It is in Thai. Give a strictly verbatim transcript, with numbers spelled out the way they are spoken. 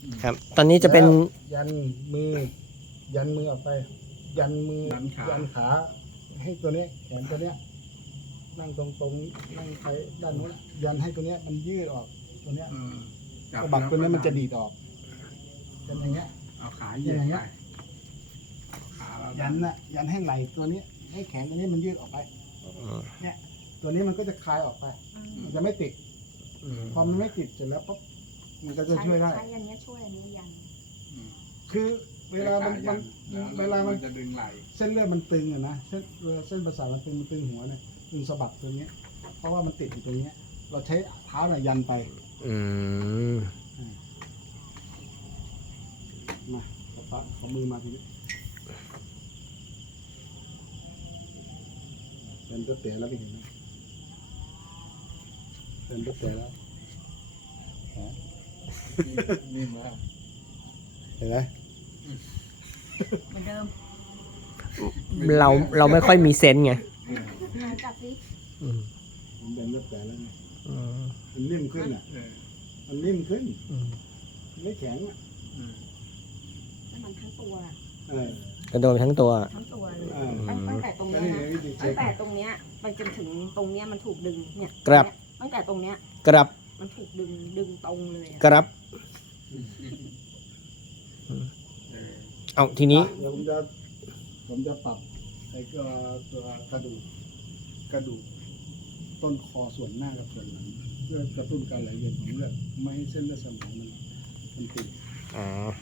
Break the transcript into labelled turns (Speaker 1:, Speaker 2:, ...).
Speaker 1: ครับ ตอนนี้จะเป็น
Speaker 2: ยันมือ ยันมือออกไป ยันมือ
Speaker 3: ยันขายั
Speaker 2: นขาให้ตัวนี้แขนตัวเนี้ยนั่งตรงตรงๆนั่งไปด้านโน้นยันให้ตัวเนี้ยมันยืดออกตัวเนี้ย
Speaker 3: เออจับ
Speaker 2: สะบักตัวเนี้ยมันจะดีดออกยันอย่างเงี้ย
Speaker 3: เอาขาเหยียด
Speaker 2: อย่างเงี้
Speaker 3: ไป
Speaker 2: ย
Speaker 3: ขาเรา
Speaker 2: ยันน่ะยันให้ไหล่ตัวนี้ให้แขนตัวนี้มันยืดออกไปเนี่ยตัวนี้มันก็จะคลายออกไป มันจะไม่ติดพอมันไม่ติดเสร็จแล้วปุ๊บมันก็จะช่วยได้
Speaker 4: ใช้อันเนี้ยช่วยอันนี้ยัน
Speaker 3: อืม
Speaker 2: คือเวลามันมัน
Speaker 3: แล้ว
Speaker 2: เวลามัน
Speaker 3: จะดึงไหล
Speaker 2: เส้นเลือดมันตึงอะนะเส้นเวลาเส้นประสาทมันตึงมันตึงหัวเนี่ยตึงสะบักตัวเนี้ย เพราะว่ามันติดอยู่ตรงเนี้ย เราใช้เท้าน่ะยันไป
Speaker 1: อืม
Speaker 2: มาเอาปะเอามือมาทีนี้เป็นตัวเตะแล้วไม่เห็นไหมเป็นตัวเตะแล้วฮะ
Speaker 3: นิ่มมาก
Speaker 2: เห็นไหม
Speaker 4: เหมือนเดิม
Speaker 1: เราเราไม่ค่อยมีเซนส์ไง
Speaker 4: งานจับสิ
Speaker 1: อืม
Speaker 2: มันเป็นตัวเตะแล้วไง
Speaker 1: อืม
Speaker 2: มันนิ่มขึ้นอ่ะ
Speaker 3: เออ
Speaker 2: มันนิ่มขึ้น
Speaker 1: อืม
Speaker 2: มันไม่แข็งอ่ะ
Speaker 3: อืม
Speaker 4: แล้วมันทั้งตัวอะ
Speaker 2: เออก
Speaker 1: ระโดดทั้งตัว
Speaker 4: ทั้งตัวเลย
Speaker 2: เออ
Speaker 4: ตั้งตั้งแต่ตรง
Speaker 2: แล้ว
Speaker 4: เนี้ย
Speaker 2: นี่
Speaker 4: นะ
Speaker 2: วิธีเช็
Speaker 4: ตั้
Speaker 2: ค
Speaker 4: งแต่ตรงเนี้ยไปจนถึงตรงเนี้ยมันถูกดึงเนี่ย
Speaker 1: กรับ
Speaker 4: ตั้งแต่ตรงเนี้ย
Speaker 1: กรับ
Speaker 4: มันถูกดึงดึงตรงเลยอะ
Speaker 1: กรับ
Speaker 3: เออ
Speaker 1: เอาทีนี้
Speaker 2: เดี๋ยวผมจะผมจะปรับไอ้ก็ตัวกระดูกกระดูกต้นคอส่วนหน้ากับส่วนหลังเพื่อกระตุ้นการไหลเวียนของเลือดไม่ให้เส้นเลือดสมองมันมันติด
Speaker 1: อ๋อ